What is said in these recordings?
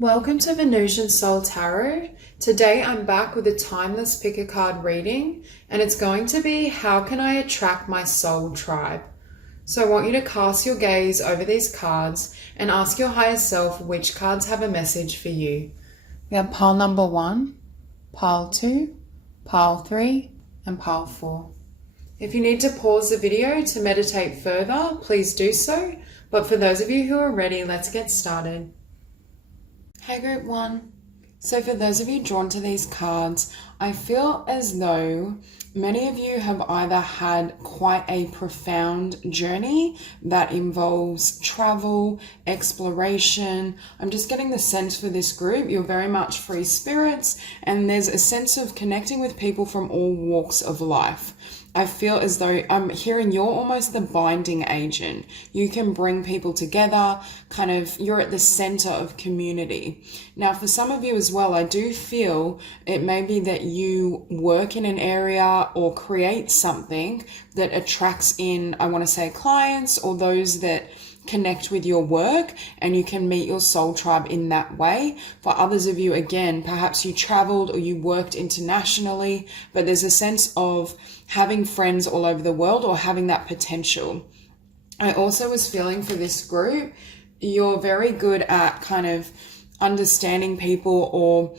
Welcome to Venusian Soul Tarot. Today I'm back with a timeless pick a card reading, and it's going to be how can I attract my soul tribe? So I want you to cast your gaze over these cards and ask your higher self which cards have a message for you. We have pile number 1, pile 2, pile 3, and pile 4. If you need to pause the video to meditate further, please do so. But for those of you who are ready, let's get started. Hey group 1. So for those of you drawn to these cards, I feel as though many of you have either had quite a profound journey that involves travel, exploration. I'm just getting the sense for this group, you're very much free spirits, and there's a sense of connecting with people from all walks of life. I feel as though I'm hearing you're almost the binding agent. You can bring people together, you're at the center of community. Now, for some of you as well, I do feel it may be that you work in an area or create something that attracts in, I want to say, clients or those that connect with your work, and you can meet your soul tribe in that way. For others of you, again, perhaps you traveled or you worked internationally, but there's a sense of having friends all over the world or having that potential. I also was feeling for this group, you're very good at understanding people, or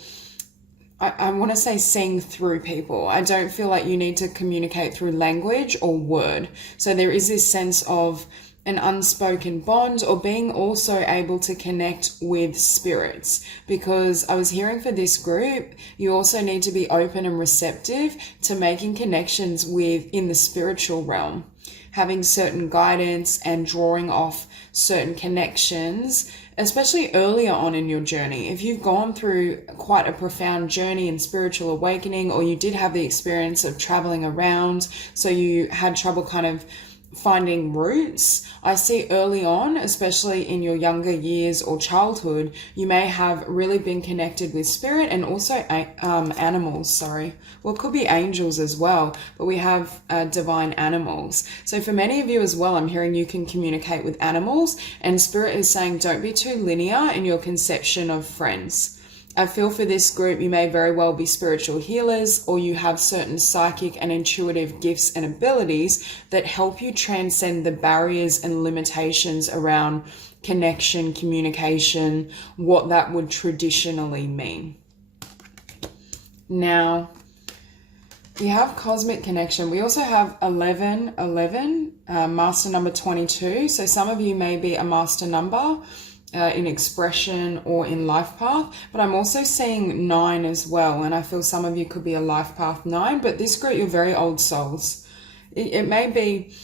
I want to say seeing through people. I don't feel like you need to communicate through language or word. So there is this sense of an unspoken bond, or being also able to connect with spirits, because I was hearing for this group, you also need to be open and receptive to making connections in the spiritual realm, having certain guidance and drawing off certain connections, especially earlier on in your journey. If you've gone through quite a profound journey in spiritual awakening, or you did have the experience of traveling around, so you had trouble finding roots, I see early on, especially in your younger years or childhood, you may have really been connected with spirit and also animals, Well, it could be angels as well, but we have divine animals. So for many of you as well, I'm hearing you can communicate with animals, and spirit is saying don't be too linear in your conception of friends. I feel for this group, you may very well be spiritual healers, or you have certain psychic and intuitive gifts and abilities that help you transcend the barriers and limitations around connection, communication, what that would traditionally mean. Now, we have cosmic connection. We also have 1111, master number 22. So some of you may be a master number in expression or in life path, but I'm also seeing 9 as well, and I feel some of you could be a life path 9, but this group, you're very old souls. It may be,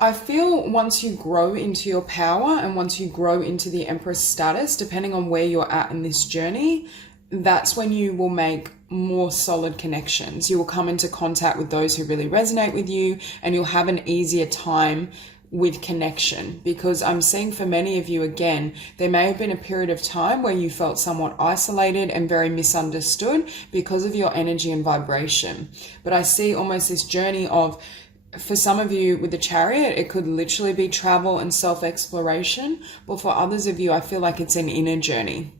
I feel once you grow into your power and once you grow into the Empress status, depending on where you're at in this journey, that's when you will make more solid connections. You will come into contact with those who really resonate with you, and you'll have an easier time with connection, because I'm seeing for many of you, again, there may have been a period of time where you felt somewhat isolated and very misunderstood because of your energy and vibration. But I see almost this journey of, for some of you with the Chariot, it could literally be travel and self-exploration, but for others of you, I feel like it's an inner journey.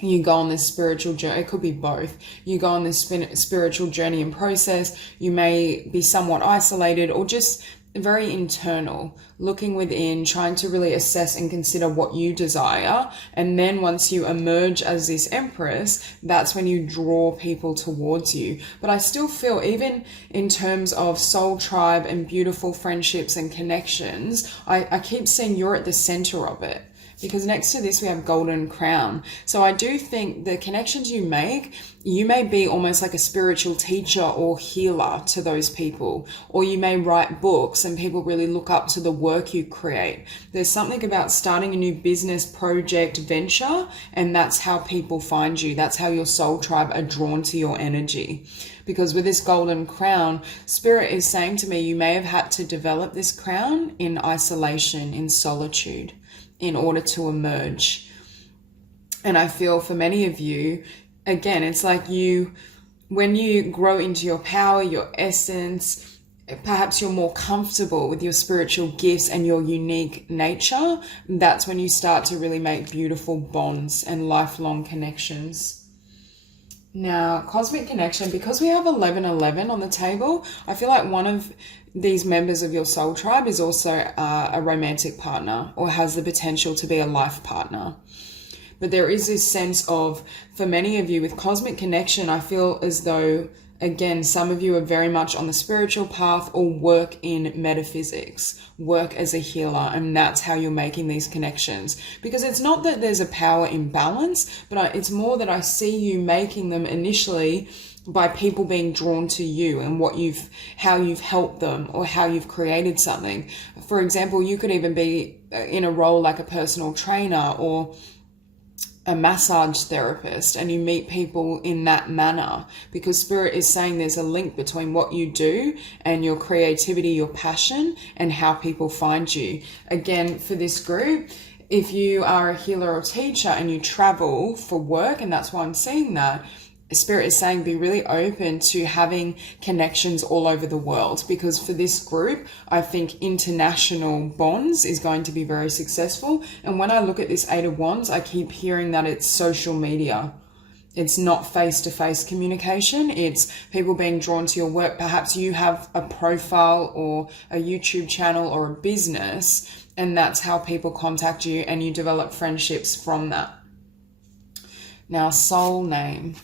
You go on this spiritual journey, it could be both. You go on this spiritual journey and process, you may be somewhat isolated or just very internal, looking within, trying to really assess and consider what you desire. And then once you emerge as this Empress, that's when you draw people towards you. But I still feel, even in terms of soul tribe and beautiful friendships and connections, I keep seeing you're at the center of it. Because next to this, we have Golden Crown. So I do think the connections you make, you may be almost like a spiritual teacher or healer to those people. Or you may write books and people really look up to the work you create. There's something about starting a new business, project, venture, and that's how people find you. That's how your soul tribe are drawn to your energy. Because with this Golden Crown, Spirit is saying to me, you may have had to develop this crown in isolation, in solitude, in order to emerge. And I feel for many of you, again, it's like when you grow into your power, your essence, perhaps you're more comfortable with your spiritual gifts and your unique nature, that's when you start to really make beautiful bonds and lifelong connections. Now, cosmic connection, because we have 1111 on the table, I feel like one of these members of your soul tribe is also a romantic partner or has the potential to be a life partner. But there is this sense of, for many of you with cosmic connection, I feel as though, again, some of you are very much on the spiritual path or work in metaphysics, work as a healer, and that's how you're making these connections. Because it's not that there's a power imbalance, but it's more that I see you making them initially by people being drawn to you and how you've helped them or how you've created something. For example, you could even be in a role like a personal trainer or a massage therapist, and you meet people in that manner, because Spirit is saying there's a link between what you do and your creativity, your passion, and how people find you. Again, for this group, if you are a healer or teacher and you travel for work, and that's why I'm seeing that, Spirit is saying be really open to having connections all over the world, because for this group, I think international bonds is going to be very successful. And when I look at this Eight of Wands, I keep hearing that it's social media. It's not face-to-face communication. It's people being drawn to your work. Perhaps you have a profile or a YouTube channel or a business, and that's how people contact you, and you develop friendships from that. Now, soul name.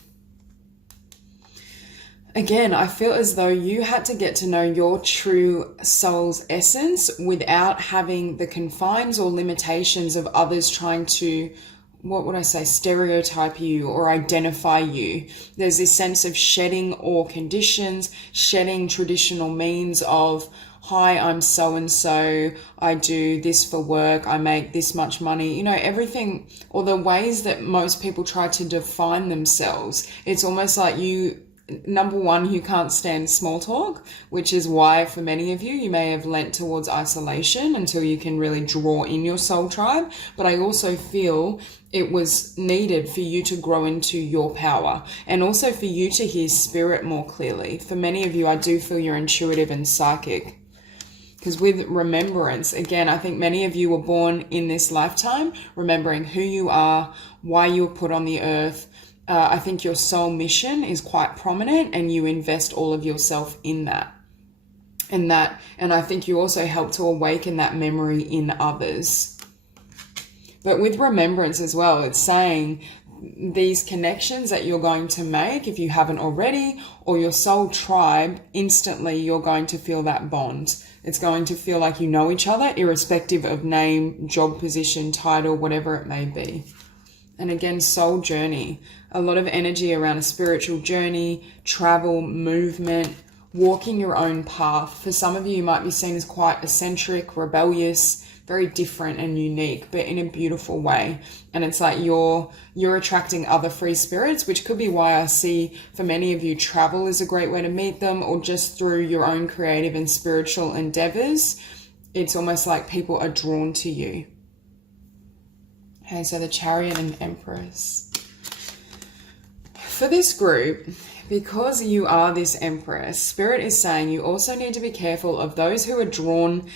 Again, I feel as though you had to get to know your true soul's essence without having the confines or limitations of others trying to, what would I say, stereotype you or identify you. There's this sense of shedding all conditions, shedding traditional means of, hi, I'm so-and-so, I do this for work, I make this much money, everything, or the ways that most people try to define themselves. It's almost like number one, you can't stand small talk, which is why for many of you may have lent towards isolation until you can really draw in your soul tribe. But I also feel it was needed for you to grow into your power and also for you to hear spirit more clearly. For many of you, I do feel you're intuitive and psychic. Because with remembrance, again, I think many of you were born in this lifetime, remembering who you are, why you were put on the earth. I think your soul mission is quite prominent, and you invest all of yourself in that. And I think you also help to awaken that memory in others. But with remembrance as well, it's saying these connections that you're going to make, if you haven't already, or your soul tribe, instantly you're going to feel that bond. It's going to feel like you know each other, irrespective of name, job position, title, whatever it may be. And again, soul journey, a lot of energy around a spiritual journey, travel, movement, walking your own path. For some of you, you might be seen as quite eccentric, rebellious, very different and unique, but in a beautiful way. And it's like you're attracting other free spirits, which could be why I see for many of you travel is a great way to meet them, or just through your own creative and spiritual endeavors. It's almost like people are drawn to you. Okay, so the Chariot and Empress. For this group, because you are this Empress, Spirit is saying you also need to be careful of those who are drawn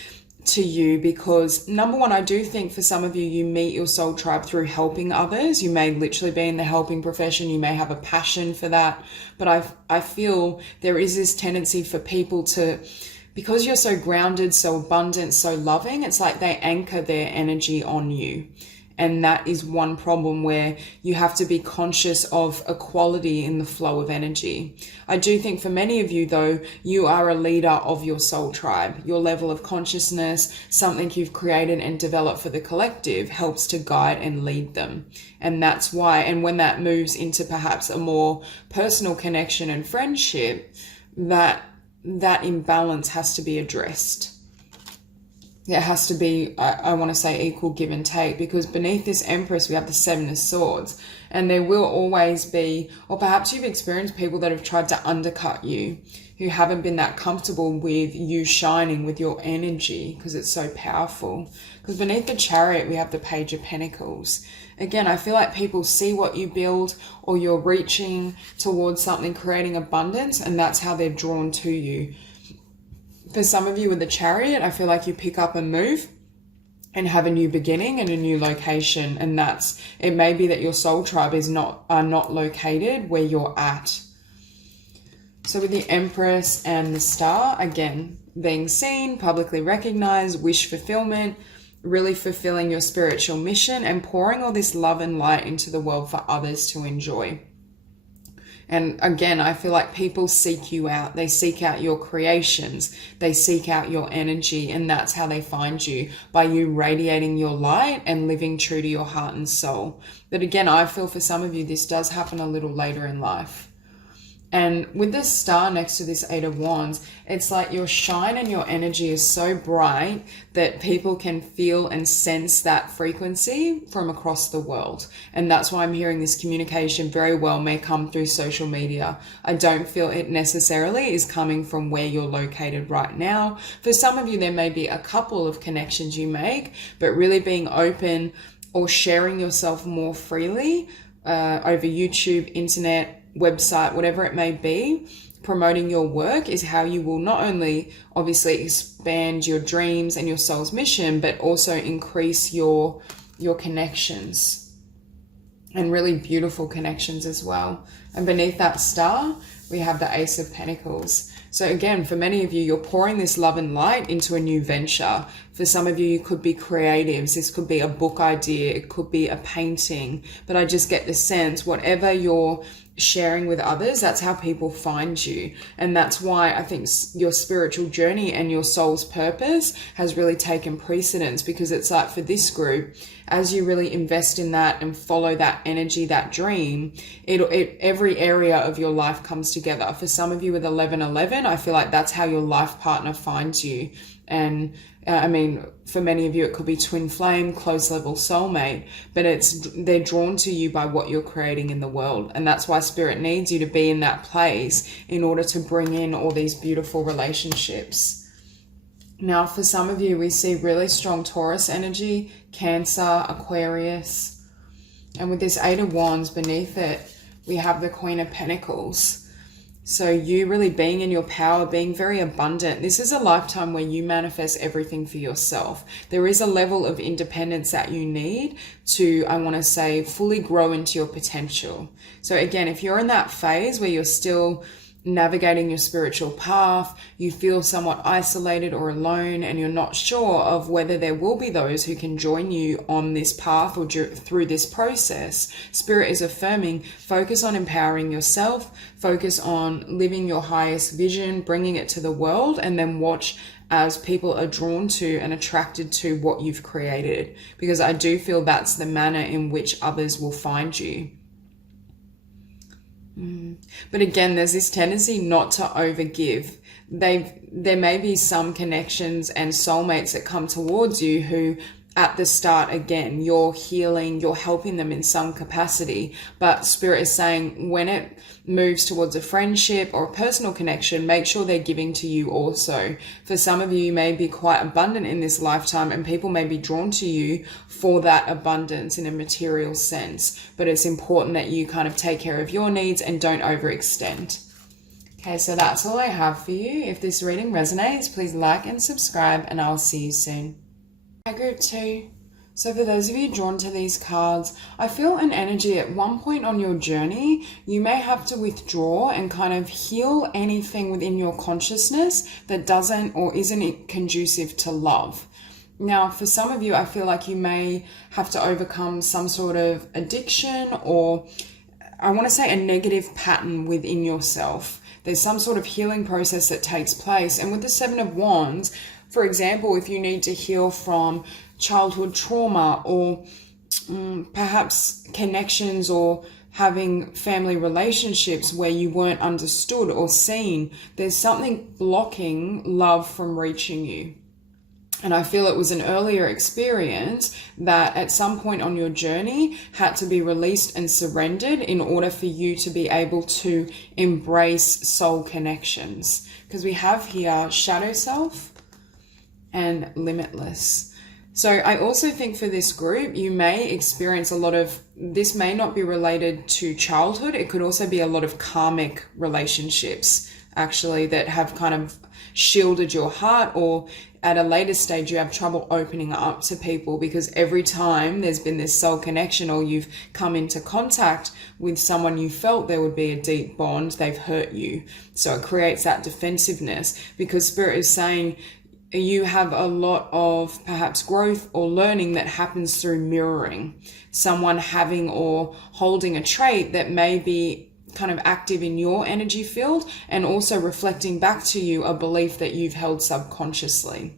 to you, because number one, I do think for some of you, you meet your soul tribe through helping others. You may literally be in the helping profession. You may have a passion for that. But I feel there is this tendency for people to, because you're so grounded, so abundant, so loving, it's like they anchor their energy on you. And that is one problem where you have to be conscious of equality in the flow of energy. I do think for many of you, though, you are a leader of your soul tribe. Your level of consciousness, something you've created and developed for the collective, helps to guide and lead them. And that's why, and when that moves into perhaps a more personal connection and friendship, that imbalance has to be addressed. There has to be, I want to say, equal give and take, because beneath this Empress, we have the Seven of Swords, and there will always be, or perhaps you've experienced people that have tried to undercut you, who haven't been that comfortable with you shining with your energy because it's so powerful. Because beneath the Chariot, we have the Page of Pentacles. Again, I feel like people see what you build, or you're reaching towards something, creating abundance, and that's how they're drawn to you. For some of you with the Chariot, I feel like you pick up and move and have a new beginning and a new location. And it may be that your soul tribe are not located where you're at. So with the Empress and the Star, again, being seen, publicly recognized, wish fulfillment, really fulfilling your spiritual mission and pouring all this love and light into the world for others to enjoy. And again, I feel like people seek you out. They seek out your creations. They seek out your energy. And that's how they find you, by you radiating your light and living true to your heart and soul. But again, I feel for some of you, this does happen a little later in life. And with the Star next to this Eight of Wands, it's like your shine and your energy is so bright that people can feel and sense that frequency from across the world. And that's why I'm hearing this communication very well may come through social media. I don't feel it necessarily is coming from where you're located right now. For some of you, there may be a couple of connections you make, but really being open or sharing yourself more freely over YouTube, internet, website, whatever it may be, promoting your work is how you will not only obviously expand your dreams and your soul's mission, but also increase your connections, and really beautiful connections as well. And beneath that Star, we have the Ace of Pentacles. So again, for many of you, you're pouring this love and light into a new venture. For some of you, you could be creatives. This could be a book idea. It could be a painting. But I just get the sense, whatever you're sharing with others, that's how people find you. And that's why I think your spiritual journey and your soul's purpose has really taken precedence, because it's like for this group, as you really invest in that and follow that energy, that dream, every area of your life comes together. For some of you with 1111, I feel like that's how your life partner finds you. And I mean, for many of you, it could be twin flame, close level soulmate, but they're drawn to you by what you're creating in the world. And that's why Spirit needs you to be in that place in order to bring in all these beautiful relationships. Now, for some of you, we see really strong Taurus energy, Cancer, Aquarius. And with this Eight of Wands beneath it, we have the Queen of Pentacles. So you really being in your power, being very abundant. This is a lifetime where you manifest everything for yourself. There is a level of independence that you need to, I want to say, fully grow into your potential. So again, if you're in that phase where you're still navigating your spiritual path, you feel somewhat isolated or alone, and you're not sure of whether there will be those who can join you on this path or through this process, Spirit is affirming, focus on empowering yourself, focus on living your highest vision, bringing it to the world, and then watch as people are drawn to and attracted to what you've created, because I do feel that's the manner in which others will find you. But again, there's this tendency not to overgive. There may be some connections and soulmates that come towards you who at the start, again, you're healing, you're helping them in some capacity. But Spirit is saying when it moves towards a friendship or a personal connection, make sure they're giving to you also. For some of you, you may be quite abundant in this lifetime and people may be drawn to you for that abundance in a material sense. But it's important that you kind of take care of your needs and don't overextend. Okay, so that's all I have for you. If this reading resonates, please like and subscribe, and I'll see you soon. Group 2. So for those of you drawn to these cards, I feel an energy at one point on your journey, you may have to withdraw and kind of heal anything within your consciousness that doesn't or isn't conducive to love. Now, for some of you, I feel like you may have to overcome some sort of addiction, or I want to say a negative pattern within yourself. There's some sort of healing process that takes place. And with the Seven of Wands, for example, if you need to heal from childhood trauma or perhaps connections or having family relationships where you weren't understood or seen, there's something blocking love from reaching you. And I feel it was an earlier experience that at some point on your journey had to be released and surrendered in order for you to be able to embrace soul connections. Because we have here shadow self and limitless. So I also think for this group, you may experience a lot of, this may not be related to childhood. It could also be a lot of karmic relationships actually, that have kind of shielded your heart, or at a later stage you have trouble opening up to people because every time there's been this soul connection or you've come into contact with someone you felt there would be a deep bond, they've hurt you. So it creates that defensiveness, because Spirit is saying you have a lot of perhaps growth or learning that happens through mirroring someone having or holding a trait that may be kind of active in your energy field, and also reflecting back to you a belief that you've held subconsciously.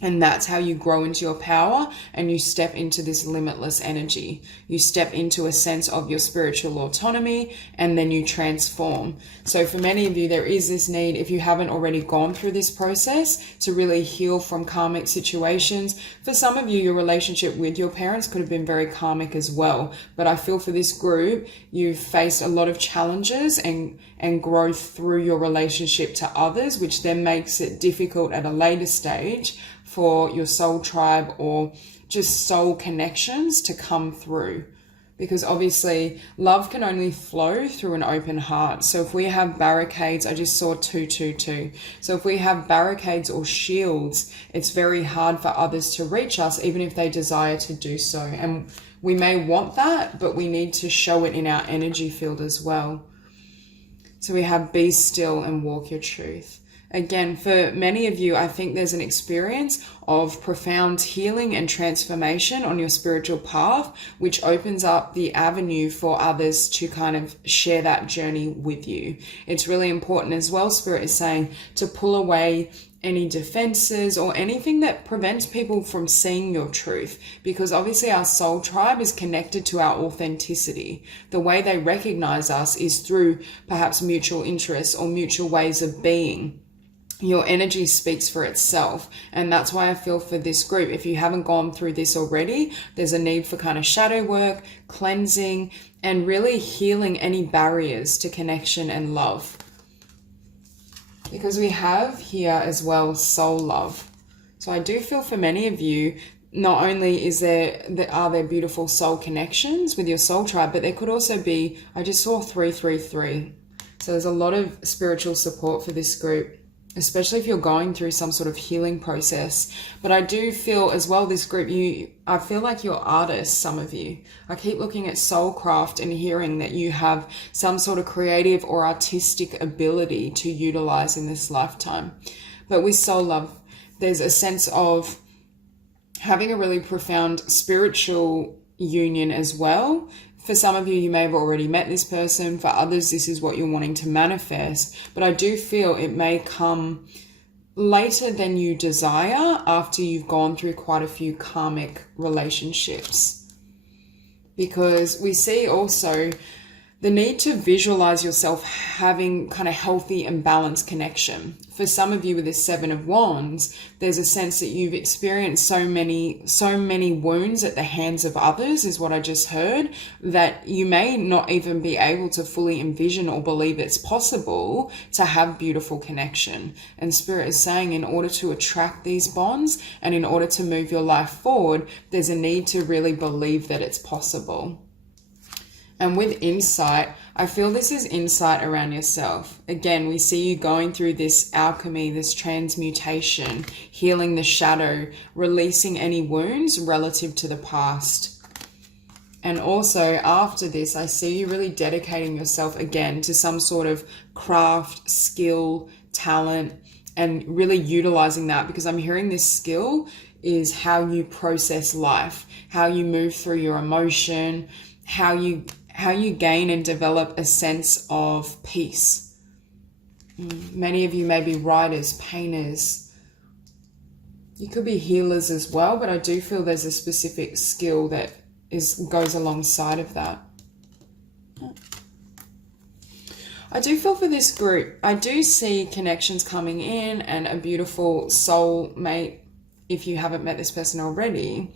And that's how you grow into your power and you step into this limitless energy. You step into a sense of your spiritual autonomy, and then you transform. So for many of you, there is this need, if you haven't already gone through this process, to really heal from karmic situations. For some of you, your relationship with your parents could have been very karmic as well. But I feel for this group, you've faced a lot of challenges and growth through your relationship to others, which then makes it difficult at a later stage for your soul tribe or just soul connections to come through. Because obviously love can only flow through an open heart. So if we have barricades, I just saw 222. So if we have barricades or shields, it's very hard for others to reach us, even if they desire to do so. And we may want that, but we need to show it in our energy field as well. So we have be still and walk your truth. Again, for many of you, I think there's an experience of profound healing and transformation on your spiritual path, which opens up the avenue for others to kind of share that journey with you. It's really important as well, Spirit is saying, to pull away any defenses or anything that prevents people from seeing your truth, because obviously our soul tribe is connected to our authenticity. The way they recognize us is through perhaps mutual interests or mutual ways of being. Your energy speaks for itself. And that's why I feel for this group, if you haven't gone through this already, there's a need for kind of shadow work, cleansing, and really healing any barriers to connection and love. Because we have here as well soul love. So I do feel for many of you, not only are there beautiful soul connections with your soul tribe, but there could also be, I just saw 333. So there's a lot of spiritual support for this group, especially if you're going through some sort of healing process. But I do feel as well, this group, I feel like you're artists, some of you. I keep looking at soulcraft and hearing that you have some sort of creative or artistic ability to utilize in this lifetime. But with soul love, there's a sense of having a really profound spiritual union as well. For some of you, you may have already met this person. For others, this is what you're wanting to manifest. But I do feel it may come later than you desire after you've gone through quite a few karmic relationships. Because we see also the need to visualize yourself having kind of healthy and balanced connection. For some of you with this 7 of Wands, there's a sense that you've experienced so many wounds at the hands of others, is what I just heard, that you may not even be able to fully envision or believe it's possible to have beautiful connection. And Spirit is saying, in order to attract these bonds and in order to move your life forward, there's a need to really believe that it's possible. And with insight, I feel this is insight around yourself. Again, we see you going through this alchemy, this transmutation, healing the shadow, releasing any wounds relative to the past. And also after this, I see you really dedicating yourself again to some sort of craft, skill, talent, and really utilizing that, because I'm hearing this skill is how you process life, how you move through your emotion, how you gain and develop a sense of peace. Many of you may be writers, painters. You could be healers as well, but I do feel there's a specific skill that goes alongside of that. I do feel for this group, I do see connections coming in and a beautiful soul mate if you haven't met this person already.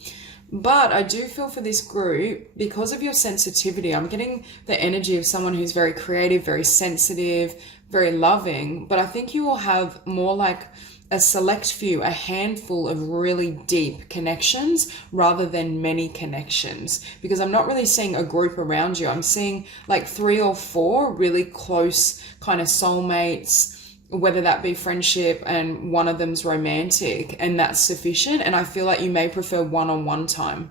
But I do feel for this group, because of your sensitivity, I'm getting the energy of someone who's very creative, very sensitive, very loving. But I think you will have more like a select few, a handful of really deep connections rather than many connections. Because I'm not really seeing a group around you. I'm seeing like 3 or 4 really close kind of soulmates, whether that be friendship and one of them's romantic, and that's sufficient. And I feel like you may prefer one-on-one time.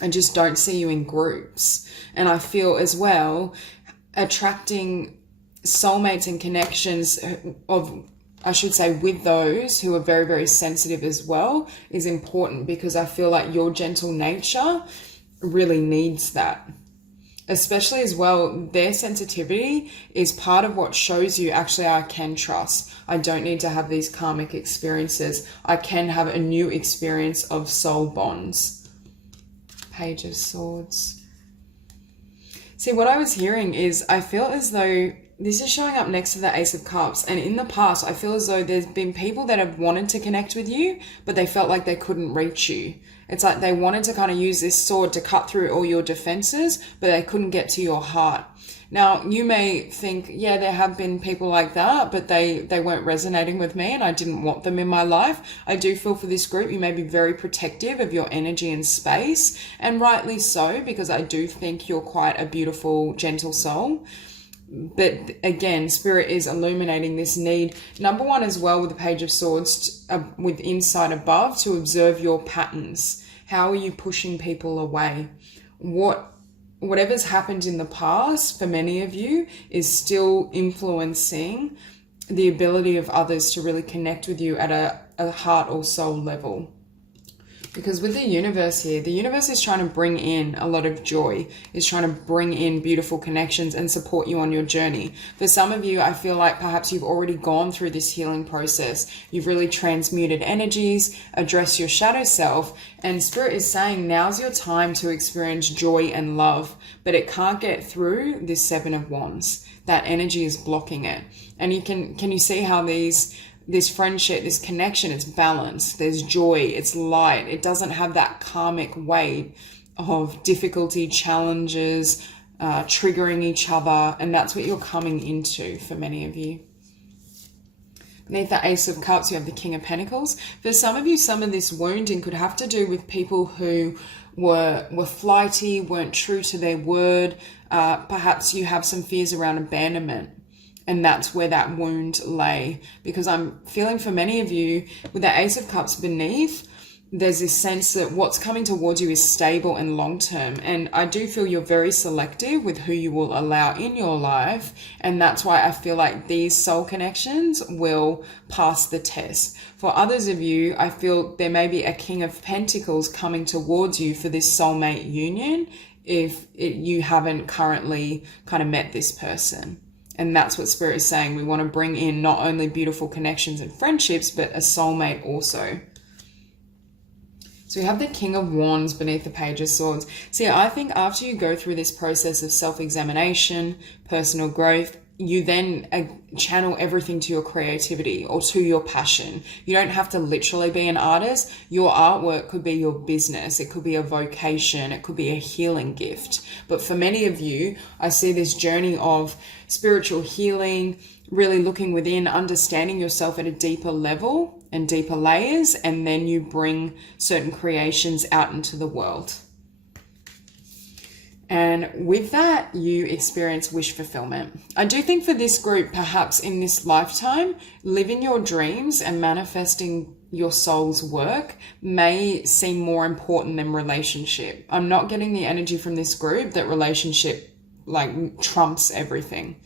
I just don't see you in groups. And I feel as well, attracting soulmates and connections with those who are very, very sensitive as well is important, because I feel like your gentle nature really needs that. Especially as well, their sensitivity is part of what shows you, actually, I can trust. I don't need to have these karmic experiences. I can have a new experience of soul bonds. Page of Swords. See, what I was hearing is, I feel as though this is showing up next to the Ace of Cups. And in the past, I feel as though there's been people that have wanted to connect with you, but they felt like they couldn't reach you. It's like they wanted to kind of use this sword to cut through all your defenses, but they couldn't get to your heart. Now, you may think, yeah, there have been people like that, but they weren't resonating with me and I didn't want them in my life. I do feel for this group, you may be very protective of your energy and space, and rightly so, because I do think you're quite a beautiful, gentle soul. But again, Spirit is illuminating this need. Number one as well with the Page of Swords, with insight above, to observe your patterns. How are you pushing people away? Whatever's happened in the past for many of you is still influencing the ability of others to really connect with you at a heart or soul level. Because with the universe here, the universe is trying to bring in a lot of joy, is trying to bring in beautiful connections and support you on your journey. For some of you, I feel like perhaps you've already gone through this healing process. You've really transmuted energies, addressed your shadow self, and Spirit is saying now's your time to experience joy and love, but it can't get through this Seven of Wands. That energy is blocking it. And can you see how this friendship, this connection, it's balanced, there's joy, it's light. It doesn't have that karmic weight of difficulty, challenges, triggering each other. And that's what you're coming into for many of you. Beneath the Ace of Cups, you have the King of Pentacles. For some of you, some of this wounding could have to do with people who were flighty, weren't true to their word. Perhaps you have some fears around abandonment. And that's where that wound lay. Because I'm feeling for many of you, with the Ace of Cups beneath, there's this sense that what's coming towards you is stable and long-term. And I do feel you're very selective with who you will allow in your life. And that's why I feel like these soul connections will pass the test. For others of you, I feel there may be a King of Pentacles coming towards you for this soulmate union if you haven't currently kind of met this person. And that's what Spirit is saying. We want to bring in not only beautiful connections and friendships, but a soulmate also. So we have the King of Wands beneath the Page of Swords. See, I think after you go through this process of self-examination, personal growth, you then channel everything to your creativity or to your passion. You don't have to literally be an artist. Your artwork could be your business. It could be a vocation. It could be a healing gift. But for many of you, I see this journey of spiritual healing, really looking within, understanding yourself at a deeper level and deeper layers, and then you bring certain creations out into the world. And with that, you experience wish fulfillment. I do think for this group, perhaps in this lifetime, living your dreams and manifesting your soul's work may seem more important than relationship. I'm not getting the energy from this group that relationship trumps everything.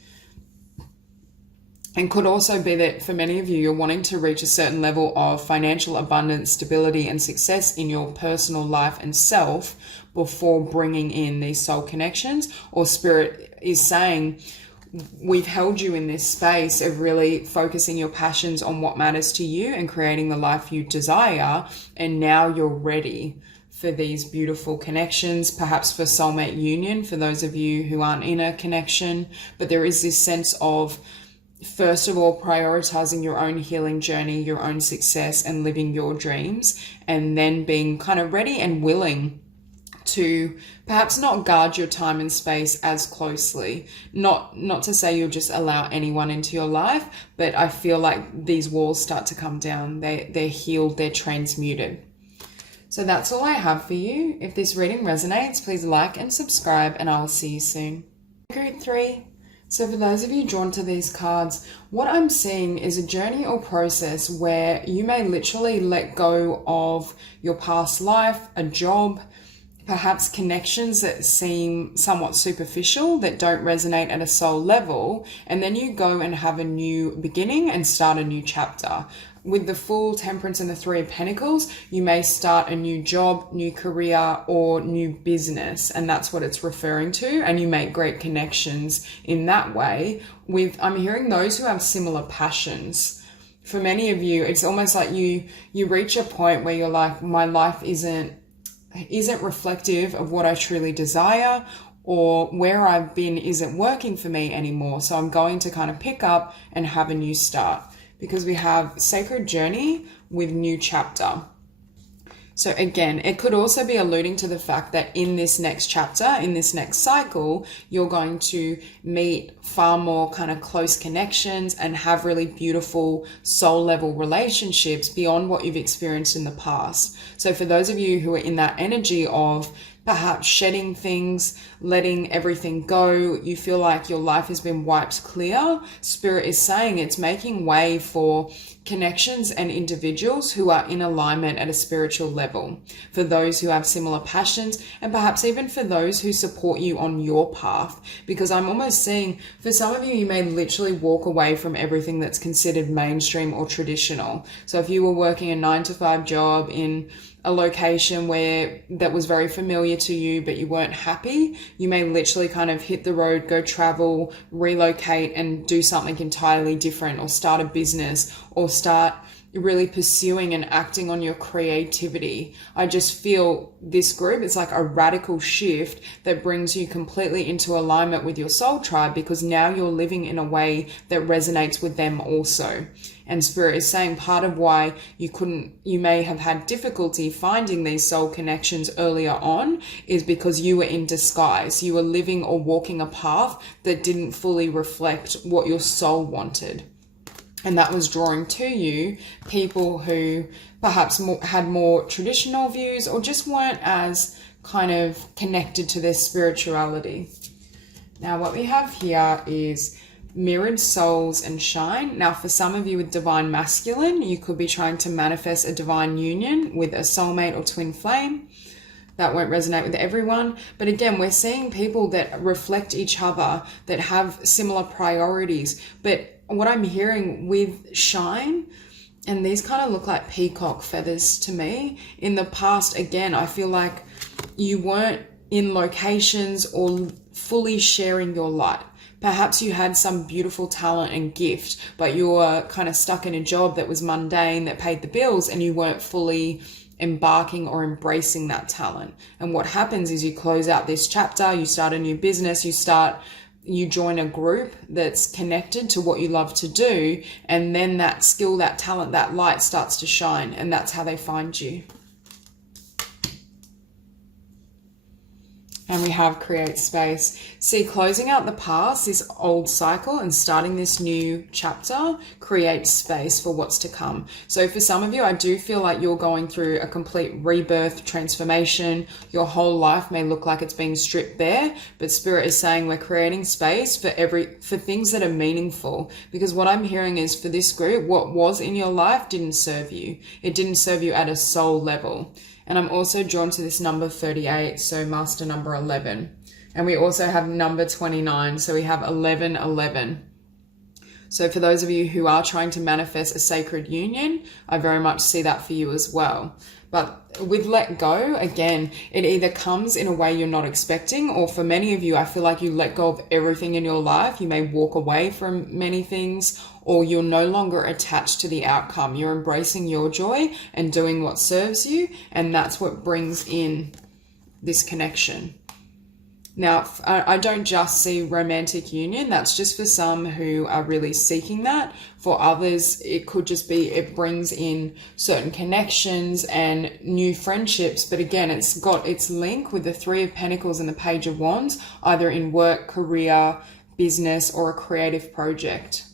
And could also be that for many of you, you're wanting to reach a certain level of financial abundance, stability, and success in your personal life and self before bringing in these soul connections. Or Spirit is saying, we've held you in this space of really focusing your passions on what matters to you and creating the life you desire. And now you're ready for these beautiful connections, perhaps for soulmate union, for those of you who aren't in a connection. But there is this sense of, first of all, prioritizing your own healing journey, your own success, and living your dreams, and then being kind of ready and willing to perhaps not guard your time and space as closely. Not to say you'll just allow anyone into your life, but I feel like these walls start to come down. They're healed, they're transmuted. So that's all I have for you. If this reading resonates, please like and subscribe, and I'll see you soon. Group 3. So for those of you drawn to these cards, what I'm seeing is a journey or process where you may literally let go of your past life, a job, perhaps connections that seem somewhat superficial, that don't resonate at a soul level, and then you go and have a new beginning and start a new chapter. With the full Temperance and the Three of Pentacles, you may start a new job, new career, or new business, and that's what it's referring to, and you make great connections in that way. I'm hearing those who have similar passions. For many of you, it's almost like you reach a point where you're like, my life isn't reflective of what I truly desire, or where I've been isn't working for me anymore. So I'm going to kind of pick up and have a new start, because we have sacred journey with new chapter. So again, it could also be alluding to the fact that in this next chapter, in this next cycle, you're going to meet far more kind of close connections and have really beautiful soul level relationships beyond what you've experienced in the past. So for those of you who are in that energy of perhaps shedding things, letting everything go, you feel like your life has been wiped clear, Spirit is saying it's making way for connections and individuals who are in alignment at a spiritual level, for those who have similar passions, and perhaps even for those who support you on your path. Because I'm almost seeing, for some of you, you may literally walk away from everything that's considered mainstream or traditional. So if you were working a 9-to-5 job in a location that was very familiar to you, but you weren't happy, you may literally kind of hit the road, go travel, relocate, and do something entirely different, or start a business, or start really pursuing and acting on your creativity. I just feel this group, it's like a radical shift that brings you completely into alignment with your soul tribe, because now you're living in a way that resonates with them also. And Spirit is saying part of why you may have had difficulty finding these soul connections earlier on is because you were in disguise. You were living or walking a path that didn't fully reflect what your soul wanted. And that was drawing to you people who perhaps had more traditional views, or just weren't as kind of connected to their spirituality. Now what we have here is mirrored souls and shine. Now for some of you with divine masculine, you could be trying to manifest a divine union with a soulmate or twin flame. That won't resonate with everyone. But again, we're seeing people that reflect each other, that have similar priorities. But what I'm hearing with shine, and these kind of look like peacock feathers to me. In the past, again, I feel like you weren't in locations or fully sharing your light. Perhaps you had some beautiful talent and gift, but you were kind of stuck in a job that was mundane, that paid the bills, and you weren't fully embarking or embracing that talent. And what happens is you close out this chapter, you start a new business, you join a group that's connected to what you love to do, and then that skill, that talent, that light starts to shine, and that's how they find you. And we have create space. See, closing out the past, this old cycle, and starting this new chapter creates space for what's to come. So for some of you, I do feel like you're going through a complete rebirth, transformation. Your whole life may look like it's being stripped bare, but Spirit is saying we're creating space for things that are meaningful. Because what I'm hearing is, for this group, what was in your life didn't serve you. It didn't serve you at a soul level. And I'm also drawn to this number 38, so master number 11. And we also have number 29, so we have 1111. So for those of you who are trying to manifest a sacred union, I very much see that for you as well. But with let go, again, it either comes in a way you're not expecting, or for many of you, I feel like you let go of everything in your life. You may walk away from many things, or you're no longer attached to the outcome. You're embracing your joy and doing what serves you, and that's what brings in this connection. Now, I don't just see romantic union. That's just for some who are really seeking that. For others, it could just be, it brings in certain connections and new friendships. But again, it's got its link with the Three of Pentacles and the Page of Wands, either in work, career, business, or a creative project.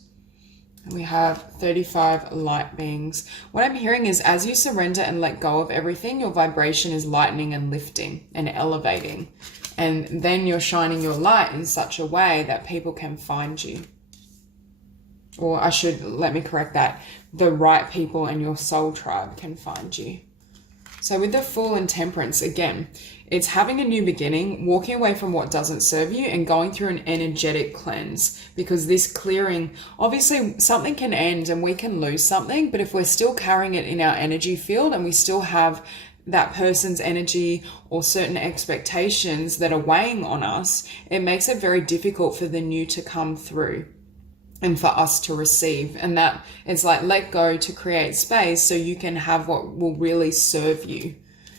And we have 35 light beings. What I'm hearing is, as you surrender and let go of everything, your vibration is lightening and lifting and elevating. And then you're shining your light in such a way that people can find you. Or let me correct that. The right people and your soul tribe can find you. So with the Fool and Temperance, again, it's having a new beginning, walking away from what doesn't serve you and going through an energetic cleanse. Because this clearing, obviously something can end and we can lose something, but if we're still carrying it in our energy field and we still have that person's energy or certain expectations that are weighing on us, it makes it very difficult for the new to come through and for us to receive. And that is like, let go to create space so you can have what will really serve you.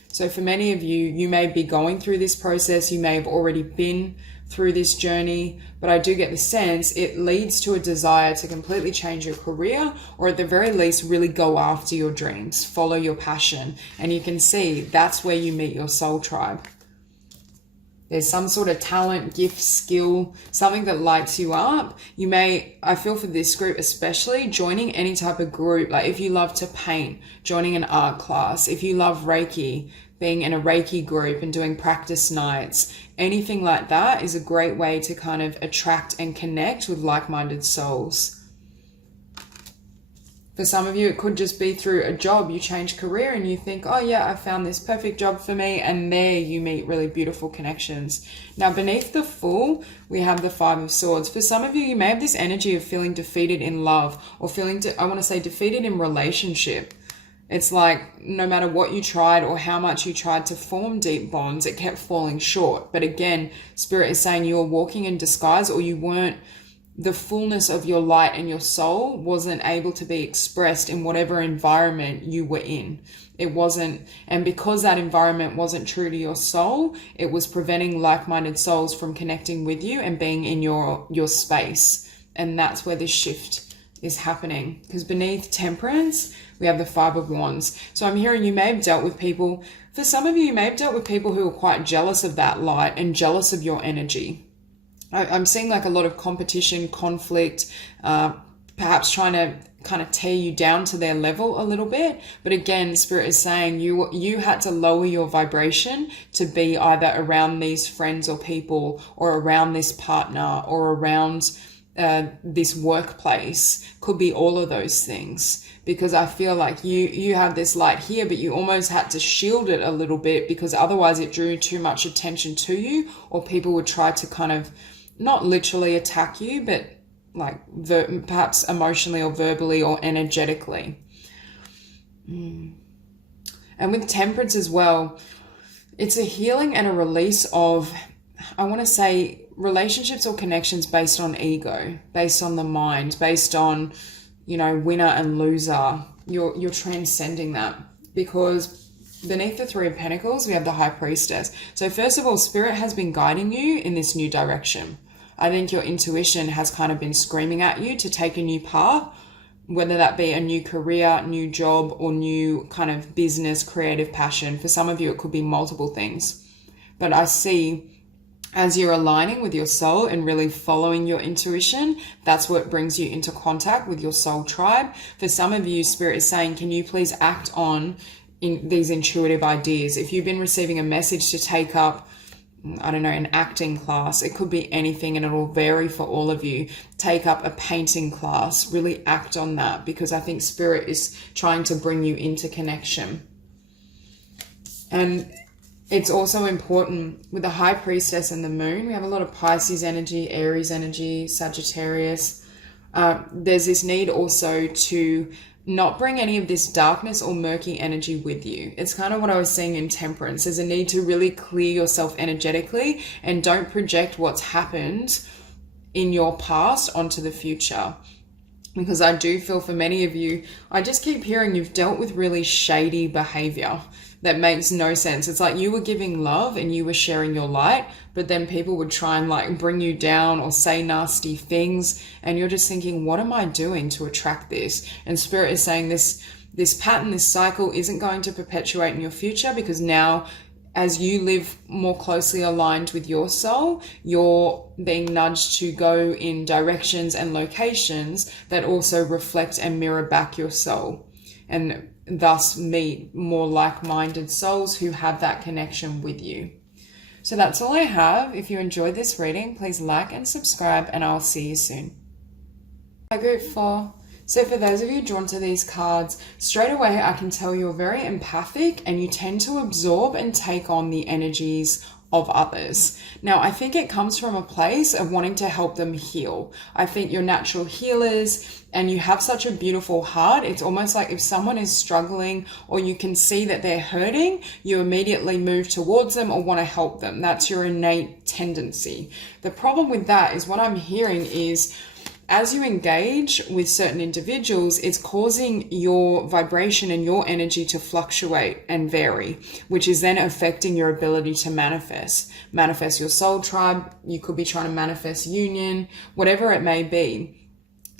So for many of you, you may be going through this process, you may have already been through this journey, but I do get the sense it leads to a desire to completely change your career, or at the very least really go after your dreams, follow your passion. And you can see that's where you meet your soul tribe. There's some sort of talent, gift, skill, something that lights you up. You may, I feel for this group especially, joining any type of group. Like if you love to paint, joining an art class. If you love Reiki, being in a Reiki group and doing practice nights. Anything like that is a great way to kind of attract and connect with like-minded souls. For some of you, it could just be through a job. You change career and you think, oh yeah, I found this perfect job for me. And there you meet really beautiful connections. Now, beneath the Fool, we have the Five of Swords. For some of you, you may have this energy of feeling defeated in love, or feeling, defeated in relationship. It's like no matter what you tried or how much you tried to form deep bonds, it kept falling short. But again, Spirit is saying you were walking in disguise, or you weren't, the fullness of your light and your soul wasn't able to be expressed in whatever environment you were in. It wasn't, and because that environment wasn't true to your soul, it was preventing like-minded souls from connecting with you and being in your space. And that's where this shift is happening. Because beneath Temperance, we have the Five of Wands. So I'm hearing you may have dealt with people, for some of you, you may have dealt with people who are quite jealous of that light and jealous of your energy. I'm seeing like a lot of competition, conflict, perhaps trying to kind of tear you down to their level a little bit. But again, Spirit is saying you had to lower your vibration to be either around these friends or people, or around this partner, or around this workplace. Could be all of those things. Because I feel like you have this light here, but you almost had to shield it a little bit, because otherwise it drew too much attention to you, or people would try to kind of not literally attack you, but like perhaps emotionally or verbally or energetically. And with Temperance as well, it's a healing and a release of, I want to say, relationships or connections based on ego, based on the mind, based on, winner and loser. You're transcending that, because beneath the Three of Pentacles, we have the High Priestess. So first of all, Spirit has been guiding you in this new direction. I think your intuition has kind of been screaming at you to take a new path, whether that be a new career, new job, or new kind of business, creative passion. For some of you, it could be multiple things. But I see, as you're aligning with your soul and really following your intuition, that's what brings you into contact with your soul tribe. For some of you, Spirit is saying, can you please act on these intuitive ideas? If you've been receiving a message to take up, an acting class, it could be anything, and it will vary for all of you. Take up a painting class, really act on that, because I think Spirit is trying to bring you into connection. And it's also important with the High Priestess and the Moon. We have a lot of Pisces energy, Aries energy, Sagittarius. There's this need also to not bring any of this darkness or murky energy with you. It's kind of what I was saying in Temperance. There's a need to really clear yourself energetically, and don't project what's happened in your past onto the future. Because I do feel for many of you, I just keep hearing you've dealt with really shady behavior that makes no sense. It's like you were giving love and you were sharing your light, but then people would try and like bring you down or say nasty things, and you're just thinking, what am I doing to attract this? And Spirit is saying this pattern, this cycle isn't going to perpetuate in your future, because now as you live more closely aligned with your soul, you're being nudged to go in directions and locations that also reflect and mirror back your soul, and thus meet more like-minded souls who have that connection with you. So that's all I have. If you enjoyed this reading, please like and subscribe, and I'll see you soon. Group 4. So for those of you drawn to these cards, straight away I can tell you're very empathic and you tend to absorb and take on the energies of others. Now, I think it comes from a place of wanting to help them heal. I think you're natural healers and you have such a beautiful heart. It's almost like if someone is struggling or you can see that they're hurting, you immediately move towards them or want to help them. That's your innate tendency. The problem with that is what I'm hearing is, as you engage with certain individuals, it's causing your vibration and your energy to fluctuate and vary, which is then affecting your ability to manifest. Manifest your soul tribe. You could be trying to manifest union, whatever it may be.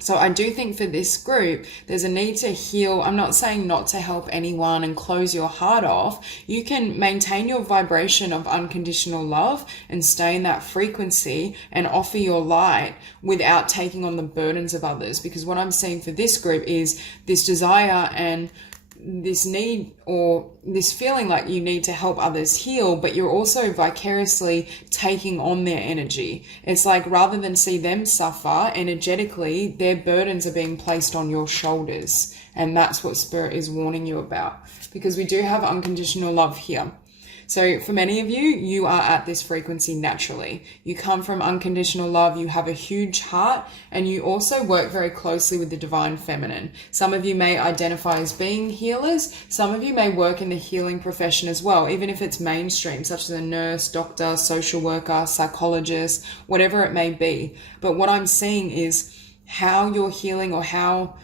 So I do think for this group, there's a need to heal. I'm not saying not to help anyone and close your heart off. You can maintain your vibration of unconditional love and stay in that frequency and offer your light without taking on the burdens of others. Because what I'm seeing for this group is this desire and this need or this feeling like you need to help others heal, but you're also vicariously taking on their energy. It's like rather than see them suffer energetically, their burdens are being placed on your shoulders. And that's what Spirit is warning you about, because we do have unconditional love here. So for many of you, you are at this frequency naturally. You come from unconditional love, you have a huge heart, and you also work very closely with the divine feminine. Some of you may identify as being healers. Some of you may work in the healing profession as well, even if it's mainstream, such as a nurse, doctor, social worker, psychologist, whatever it may be. But what I'm seeing is how you're healing or how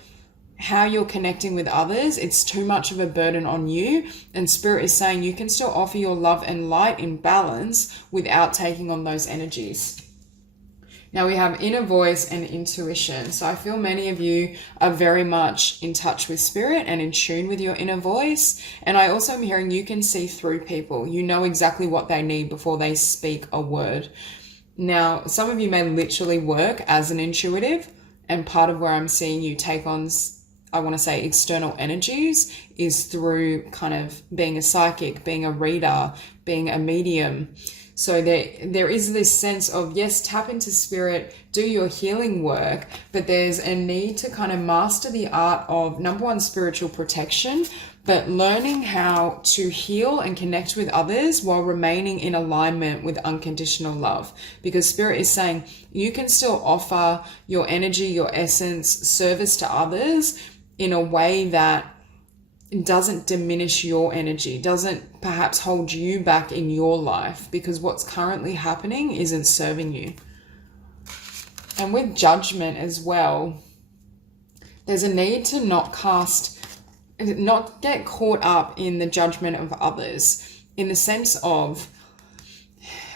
you're connecting with others, it's too much of a burden on you. And Spirit is saying you can still offer your love and light in balance without taking on those energies. Now we have inner voice and intuition. So I feel many of you are very much in touch with Spirit and in tune with your inner voice. And I also am hearing you can see through people. You know exactly what they need before they speak a word. Now, some of you may literally work as an intuitive, and part of where I'm seeing you take on, I want to say, external energies is through kind of being a psychic, being a reader, being a medium. So there is this sense of, yes, tap into Spirit, do your healing work, but there's a need to kind of master the art of, number one, spiritual protection, but learning how to heal and connect with others while remaining in alignment with unconditional love. Because Spirit is saying you can still offer your energy, your essence, service to others in a way that doesn't diminish your energy, doesn't perhaps hold you back in your life, because what's currently happening isn't serving you. And with judgment as well, there's a need to not get caught up in the judgment of others, in the sense of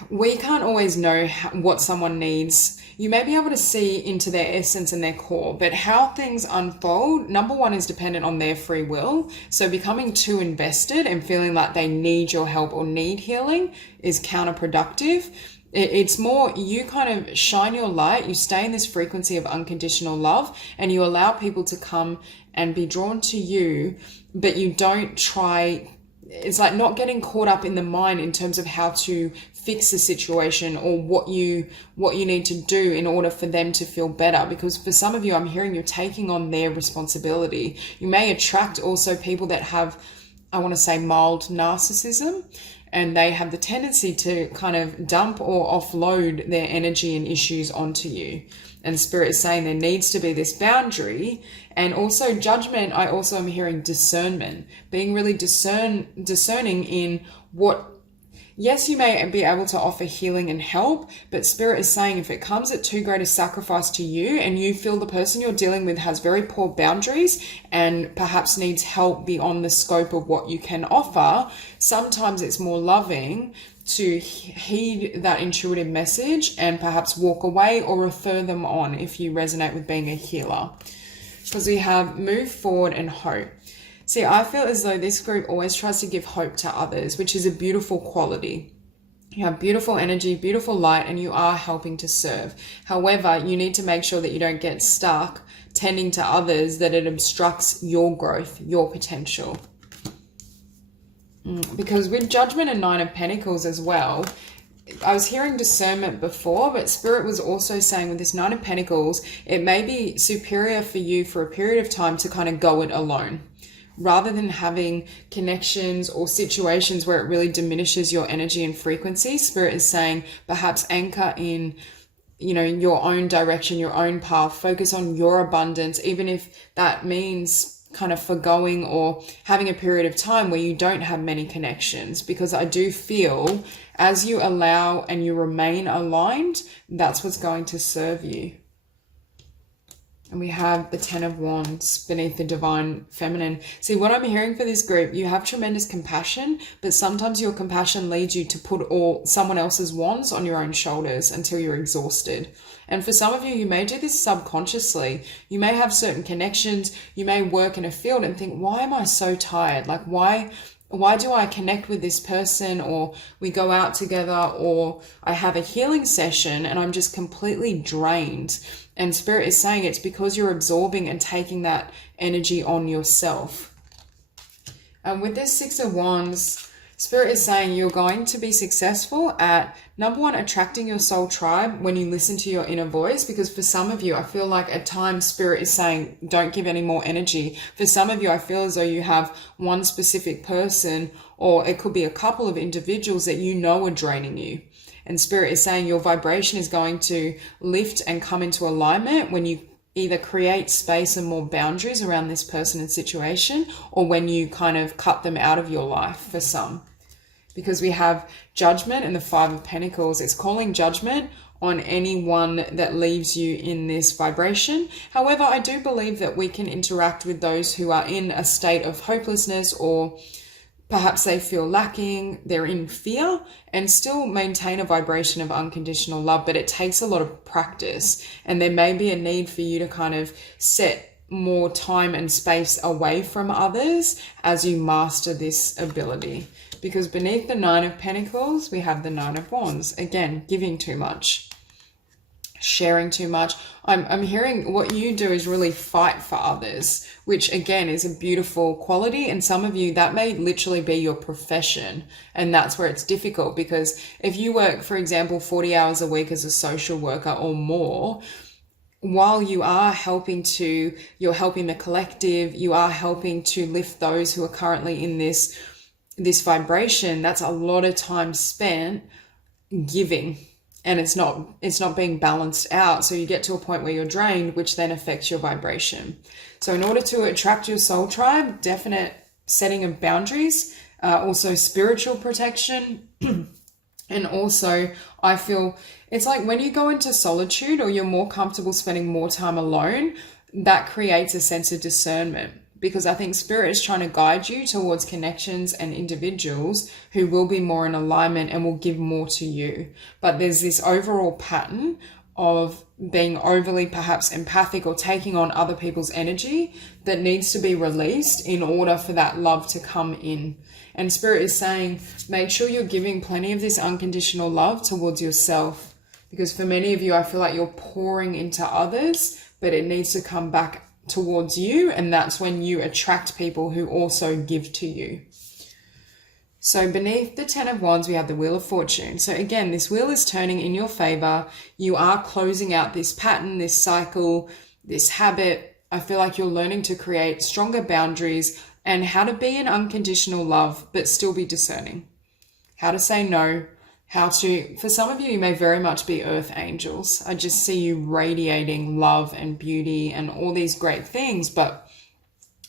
we can't always know what someone needs. You may be able to see into their essence and their core, but how things unfold, number one, is dependent on their free will. So becoming too invested and feeling like they need your help or need healing is counterproductive. It's more, you kind of shine your light, you stay in this frequency of unconditional love, and you allow people to come and be drawn to you, but you don't try. It's like not getting caught up in the mind in terms of how to fix the situation or what you need to do in order for them to feel better. Because for some of you, I'm hearing you're taking on their responsibility. You may attract also people that have, I want to say, mild narcissism, and they have the tendency to kind of dump or offload their energy and issues onto you. And Spirit is saying there needs to be this boundary. And also judgment, I also am hearing discernment, being really discerning in what, yes, you may be able to offer healing and help, but Spirit is saying if it comes at too great a sacrifice to you and you feel the person you're dealing with has very poor boundaries and perhaps needs help beyond the scope of what you can offer, sometimes it's more loving to heed that intuitive message and perhaps walk away or refer them on if you resonate with being a healer. Because we have move forward and hope. See, I feel as though this group always tries to give hope to others, which is a beautiful quality. You have beautiful energy, beautiful light, and you are helping to serve. However, you need to make sure that you don't get stuck tending to others, that it obstructs your growth, your potential. Because with Judgment and Nine of Pentacles as well, I was hearing discernment before, but Spirit was also saying with this Nine of Pentacles, it may be superior for you for a period of time to kind of go it alone, rather than having connections or situations where it really diminishes your energy and frequency. Spirit is saying perhaps anchor in, you know, your own direction, your own path, focus on your abundance, even if that means kind of forgoing or having a period of time where you don't have many connections. Because I do feel as you allow and you remain aligned, that's what's going to serve you. And we have the 10 of Wands beneath the Divine Feminine. See, what I'm hearing for this group, you have tremendous compassion, but sometimes your compassion leads you to put someone else's wands on your own shoulders until you're exhausted. And for some of you, you may do this subconsciously. You may have certain connections. You may work in a field and think, why am I so tired? Like, why do I connect with this person, or we go out together, or I have a healing session and I'm just completely drained? And Spirit is saying it's because you're absorbing and taking that energy on yourself. And with this Six of Wands, Spirit is saying you're going to be successful at, number one, attracting your soul tribe when you listen to your inner voice. Because for some of you, I feel like at times Spirit is saying, don't give any more energy. For some of you, I feel as though you have one specific person, or it could be a couple of individuals that you know are draining you. And Spirit is saying your vibration is going to lift and come into alignment when you either create space and more boundaries around this person and situation, or when you kind of cut them out of your life for some. Because we have Judgment and the Five of Pentacles. It's calling judgment on anyone that leaves you in this vibration. However, I do believe that we can interact with those who are in a state of hopelessness, or perhaps they feel lacking, they're in fear, and still maintain a vibration of unconditional love. But it takes a lot of practice, and there may be a need for you to kind of set more time and space away from others as you master this ability. Because beneath the Nine of Pentacles, we have the Nine of Wands. Again, giving too much, sharing too much. I'm hearing what you do is really fight for others, which again is a beautiful quality. And some of you, that may literally be your profession. And that's where it's difficult, because if you work, for example, 40 hours a week as a social worker or more, while you are you're helping the collective, you are helping to lift those who are currently in this vibration, that's a lot of time spent giving. And it's not being balanced out. So you get to a point where you're drained, which then affects your vibration. So in order to attract your soul tribe, definite setting of boundaries, also spiritual protection. And also I feel it's like when you go into solitude, or you're more comfortable spending more time alone, that creates a sense of discernment. Because I think Spirit is trying to guide you towards connections and individuals who will be more in alignment and will give more to you. But there's this overall pattern of being overly perhaps empathic or taking on other people's energy that needs to be released in order for that love to come in. And Spirit is saying, make sure you're giving plenty of this unconditional love towards yourself. Because for many of you, I feel like you're pouring into others, but it needs to come back towards you, and that's when you attract people who also give to you. So beneath the 10 of Wands, we have the Wheel of Fortune. So again, this wheel is turning in your favor. You are closing out this pattern, this cycle, this habit. I feel like you're learning to create stronger boundaries and how to be in unconditional love, but still be discerning. How to say no. For some of you, you may very much be earth angels. I just see you radiating love and beauty and all these great things. But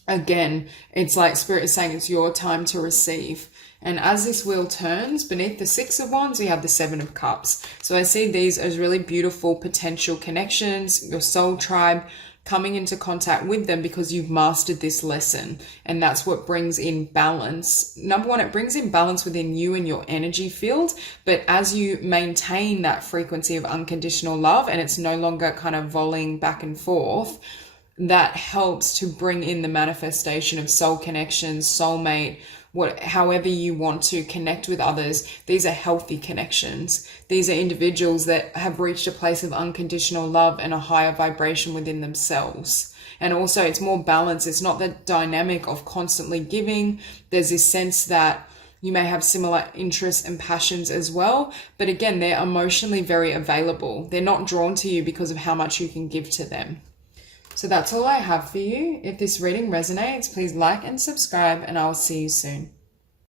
again, it's like Spirit is saying it's your time to receive. And as this wheel turns, beneath the Six of Wands, we have the Seven of Cups. So I see these as really beautiful potential connections, your soul tribe, coming into contact with them because you've mastered this lesson. And that's what brings in balance. Number one, it brings in balance within you and your energy field. But as you maintain that frequency of unconditional love, and it's no longer kind of volleying back and forth, that helps to bring in the manifestation of soul connections, soulmate, however you want to connect with others. These are healthy connections. These are individuals that have reached a place of unconditional love and a higher vibration within themselves. And also it's more balanced. It's not the dynamic of constantly giving. There's this sense that You may have similar interests and passions as well, but again, they're emotionally very available. They're not drawn to you because of how much you can give to them. So that's all I have for you. If this reading resonates, please like and subscribe, and I'll see you soon.